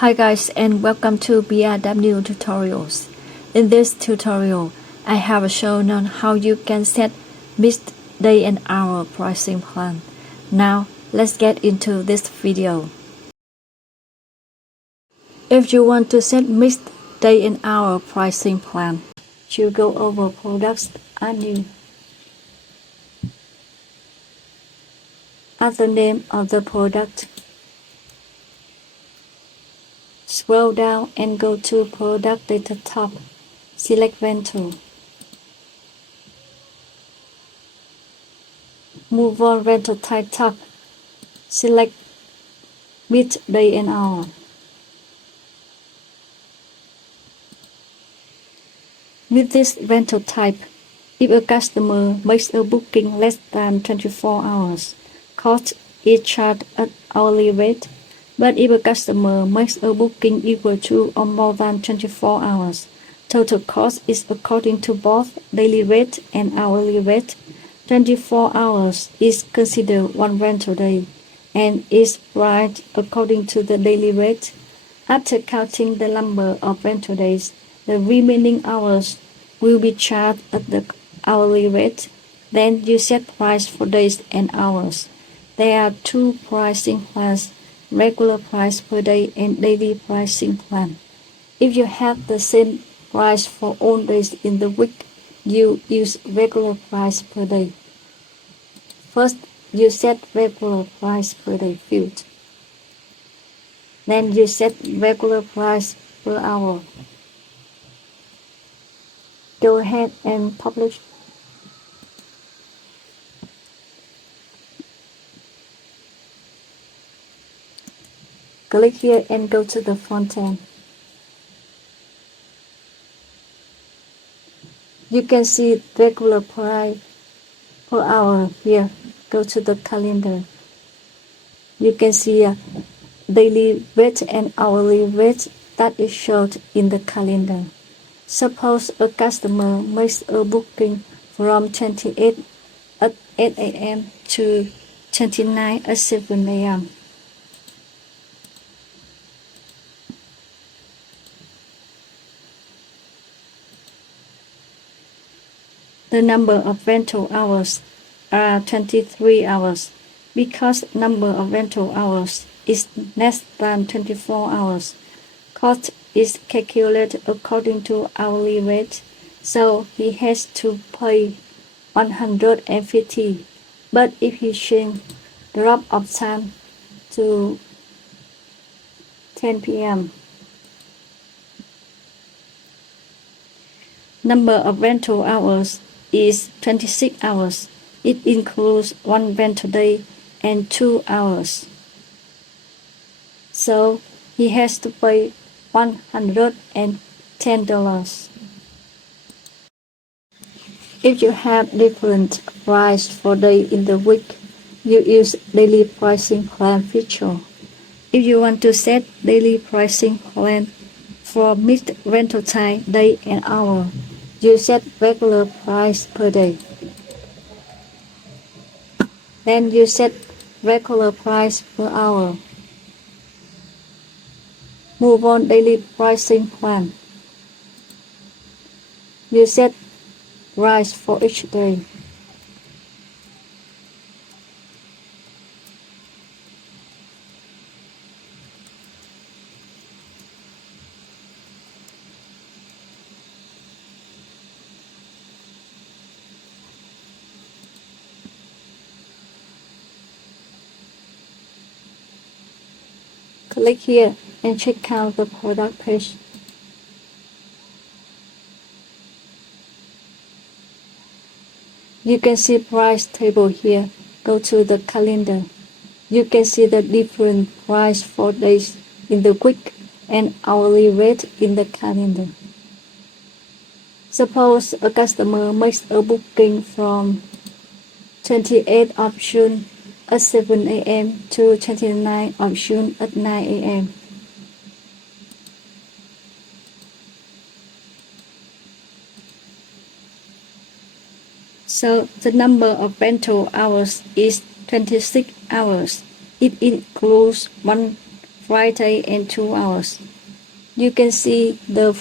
Hi guys, and welcome to BRW tutorials. In this tutorial, I have shown on how you can set mixed day and hour pricing plan. Now, let's get into this video. If you want to set mixed day and hour pricing plan, you go over Products and New. Add the name of the product. Scroll down and go to Product Data tab. Select Rental. Move on Rental Type tab. Select Mixed Day and Hour. With this rental type, if a customer makes a booking less than 24 hours, cost is charged at hourly rate. But if a customer makes a booking equal to or more than 24 hours, total cost is according to both daily rate and hourly rate. 24 hours is considered one rental day and is priced according to the daily rate. After counting the number of rental days, the remaining hours will be charged at the hourly rate. Then you set price for days and hours. There are two pricing plans, regular price per day and daily pricing plan. If you have the same price for all days in the week, you use regular price per day. First, you set regular price per day field. Then you set regular price per hour. Go ahead and publish. Click here and go to the front end. You can see regular price per hour here. Go to the calendar. You can see daily rate and hourly rate that is shown in the calendar. Suppose a customer makes a booking from 28 at 8 a.m. to 29 at 7 a.m. The number of rental hours are 23 hours. Because number of rental hours is less than 24 hours, cost is calculated according to hourly rate, so he has to pay 150. But if he change drop off time to 10 p.m., number of rental hours is 26 hours. It includes one rental day and 2 hours. So he has to pay $110. If you have different price for day in the week, you use daily pricing plan feature. If you want to set daily pricing plan for mixed rental time, day and hour, you set regular price per day. Then you set regular price per hour. Move on daily pricing plan. You set price for each day. Click here and check out the product page. You can see price table here. Go to the calendar. You can see the different price for days in the week and hourly rate in the calendar. Suppose a customer makes a booking from 28 of June at 7 a.m. to 29 of June at 9 a.m. So the number of rental hours is 26 hours. It includes one Friday and 2 hours. You can see the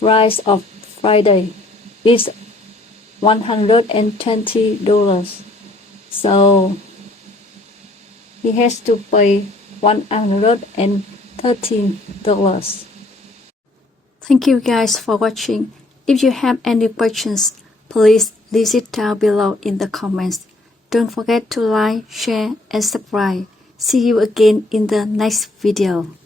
price of Friday is $120. So he has to pay $113. Thank you guys for watching. If you have any questions, please leave it down below in the comments. Don't forget to like, share, and subscribe. See you again in the next video.